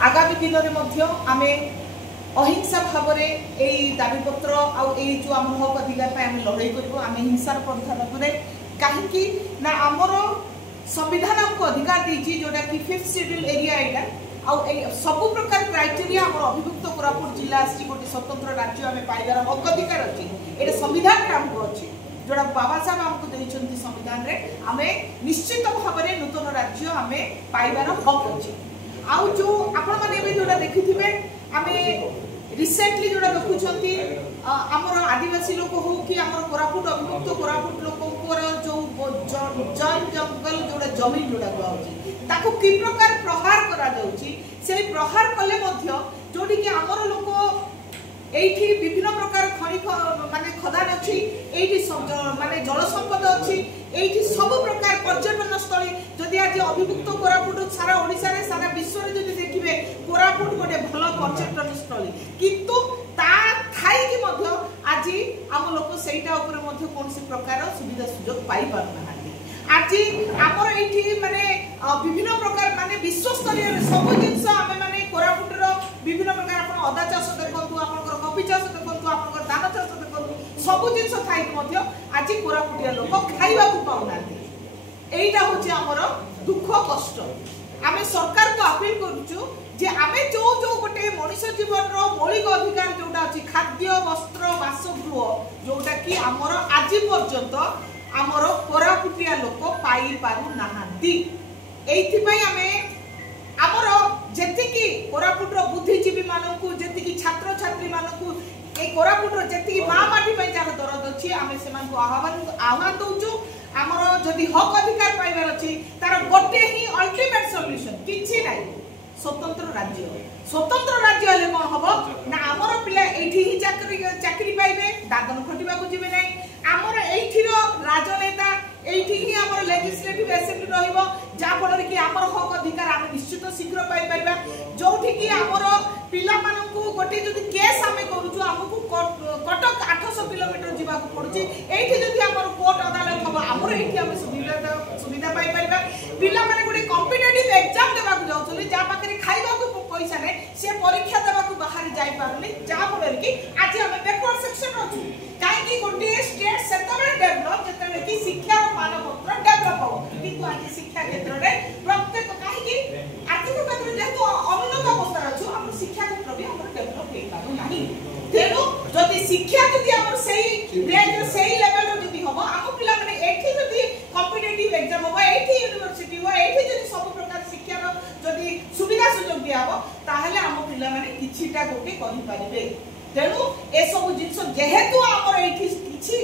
आगामी दिन में आम अहिंसा भाव में दाबीपत्र जो आम हक अधिकार आम लड़ाई करूँ आम हिंसार पंथा कहीं ना आमर संविधान आमको अधिकार देती जोटा कि 5th शेड्यूल एरिया यहाँ सब प्रकार क्राइटेरिया आम अभिभुक्त कोरापुट जिला गोटे स्वतंत्र राज्य आम पाइबार हक अधिकार अच्छी ये संविधान आमको अच्छी जोड़ा बाबा साहब आमको देते संविधान में आम निश्चित भाव में नूतन राज्य आम पाइबार हक अच्छी आउ जो आपण मैंने जोड़ा देखिथे आम रिसेंटली जोड़ा देखुंट आमर आदिवासी लोक हो कि आमर कोरापुट अभिभुक्त कोरापुट लोकर जो जन जंगल जोड़ा जमीन जोड़ा कहूँ कि प्रकार प्रहार करा से प्रहार कले जोटी कि आमर लोक एठी विभिन्न प्रकार खनि माने खदान अच्छी एठी माने जल संपद अच्छी एठी सब प्रकार पर्यटन स्थली जदि आज अभिभुक्त कोरापुट सारा ओडिसा रे सारा विश्व रे जदि देखिबे कोरापुट गोटे भल पर्यटन स्थली किंतु ता थाई कि मध्य आज आम लोक सेटा ऊपर मध्य कोनसी प्रकार सुविधा सुयोग पाई पार ना आज आमर एठी माने विभिन्न प्रकार माने विश्व स्तरीय सब जिंस आमे माने कोरापुट रो विभिन्न प्रकार अपन अदा चाष देखंतु आपनकर कॉफी चाष देखंतु आपनकर धान चाष देखंतु सब जिंस थाई मध्य आज कोरापुटिया लोक खाइबा को पाउनांती एटा होची हमर दुख कष्ट आमे सरकार को अपील करूछु जे आमे जो जो गोटे मनुष्य जीवन रो मौलिक अधिकार जोटा अछि खाद्य वस्त्र बासगृह जोटा कि हमर आज पर्यंत आमर कोरापुटिया लोक पाई पारु नाहांती एथि पई आमे आमर जेतिकी कोरापुट रो बुद्धिजीवी मानकू जेतिकी छात्र छात्री मानकू ए कोरापुट रो जेतिकी मां माटी पई जार दरद अछि आमे सेमान को आह्वान दउछु आमर जदि हक अधिकार पाइबार अछि तार गोटे ही अल्टीमेट सॉल्यूशन किछि नै स्वतंत्र राज्य हेले कोन हबो ना आमर पिला एठी ही चाकरी पाइबे दादन खटिबा को जिबे नै आमर एठी रो राजनेता एठी ही आमर लेजिस्लेटिव असेंबली रहइबो जा फल कि आमर हक अधिकार आम निश्चित शीघ्र पाई परबा जोठी कि आमर पिला मानकू गोटे जदि केस आमे करूछु हमकू कटक 800 किलोमीटर जीवा को पड़ुची एठी जदि आमर कोर्ट अदालत हबो आमर एठी हम सुविधा पाई परबा पिला माने गोटे कॉम्पिटिटिव एग्जाम देबा को जाउछले जा पाखरे खाइबा को पैसा नै से परीक्षा देबा को बाहर जाई पारले जा फल कि आज हम बैकवर्ड सेक्शन अछु काहे कि गोटे स्टेट सेतबे डेवलप जतबे कि शिक्षा मानपत्र डेवलप हो किंतु आज शिक्षा क्षेत्र रे प्रत्येक काहे कि आर्थिक क्षेत्र जेतो अनुन्नत अवस्था अछु हम शिक्षा क्षेत्र भी हम डेवलप हे पाबो नाही तेनो जदि शिक्षा जदि हम सही रेंज सही लेवल रो जदि होबो हम पिला माने एठी जदि कॉम्पिटिटिव एग्जाम होबो एठी यूनिवर्सिटी हो एठी जदि सब प्रकार शिक्षा रो जदि सुविधा सुयोग दिया हो ताहले हम पिला माने किछिटा गोटे करि परिबे तेनु ए सब जिंस जेहेतु हमर एठी किछि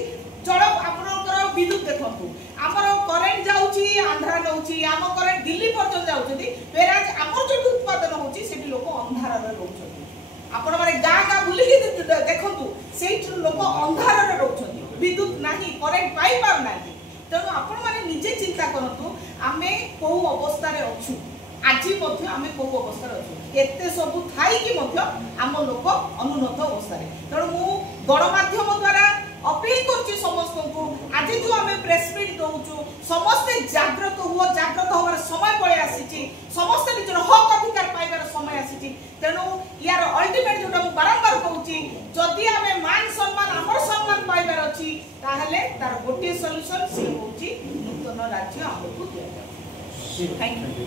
जड़ आपनकर विद्युत देखंतु हमर करेंट जाउची आंध्रा नउची हम करेंट दिल्ली पर्यंत जाउछथि वेराज हमर जो उत्पादन होची सेठी लोक अंधार रे रहउछथि आपण माने गा बुली के देखंतु सेठी लोक अंधार रे रहउछथि विद्युत नाही करेंट पाई पार नाही तेनु आपण माने निजे चिंता करंतु आमे को अवस्था रे अछु आज मध्य आमे को अवस्था रे अछु एते सब थाई कि मध्य आम लोक अनुन्नत अवस्था रे तेनु मु गणमाध्यम द्वारा अपील करछि समस्त को आज जो आमे प्रेस मीट दउछु समस्त जागृत हुओ जागृत होबार समय पळे आसीछि समस्त निजर हक अधिकार पाइबार समय आसीछि तेनु यार अल्टीमेट जोटा मु बारंबार कहउछि जदि आमे मान सम्मान हमर सम्मान पाइबार अछि ताहले तार गोटे सॉल्यूशन से होछि नूतन राज्य हमकु दिया। Thank you.